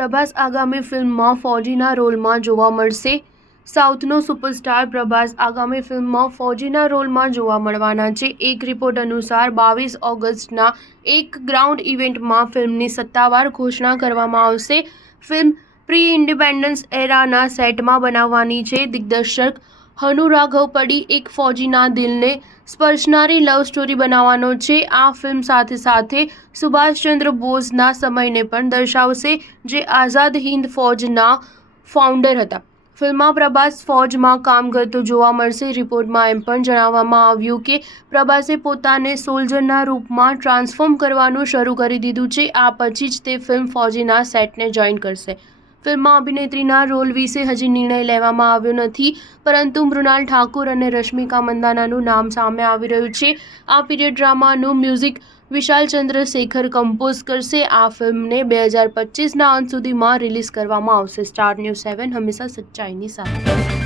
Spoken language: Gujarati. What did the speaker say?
પ્રભાસ આગામી ફિલ્મમાં ફૌજીના રોલમાં જોવા મળશે। સાઉથનો સુપરસ્ટાર પ્રભાસ આગામી ફિલ્મમાં ફૌજીના રોલમાં જોવા મળવાના છે। એક રિપોર્ટ અનુસાર 22 ઓગસ્ટના એક ગ્રાઉન્ડ ઇવેન્ટમાં ફિલ્મની સત્તાવાર ઘોષણા કરવામાં આવશે। ફિલ્મ પ્રી ઇન્ડિપેન્ડન્સ એરાના સેટમાં બનાવવાની છે। દિગ્દર્શક હનુ રાઘવ પડી એક ફૌજીના દિલને સ્પર્શનારી લવ સ્ટોરી બનાવવાનો છે। આ ફિલ્મ સાથે સાથે સુભાષચંદ્ર બોઝના સમયને પણ દર્શાવશે, જે આઝાદ હિંદ ફૌજના ફાઉન્ડર હતા। ફિલ્મમાં પ્રભાસ ફૌજમાં કામ કરતો જોવા મળશે। રિપોર્ટમાં એમ પણ જણાવવામાં આવ્યું કે પ્રભાસે પોતાને સોલ્જરના રૂપમાં ટ્રાન્સફોર્મ કરવાનું શરૂ કરી દીધું છે। આ પછી જ તે ફિલ્મ ફૌજીના સેટને જોઈન કરશે। ફિલ્મમાં અભિનેત્રીના રોલ વિશે હજી નિર્ણય લેવામાં આવ્યો નથી, પરંતુ મૃણાલ ઠાકુર અને રશ્મિકા મંદાનાનું નામ સામે આવી રહ્યું છે। આ પીરિયડ ડ્રામાનું મ્યુઝિક વિશાલ ચંદ્ર શેખર કમ્પોઝ કરશે। આ ફિલ્મને 2025ના અંત સુધીમાં રિલીઝ કરવામાં આવશે। સ્ટાર ન્યૂઝ 7 હંમેશા સચ્ચાઈની સાથે।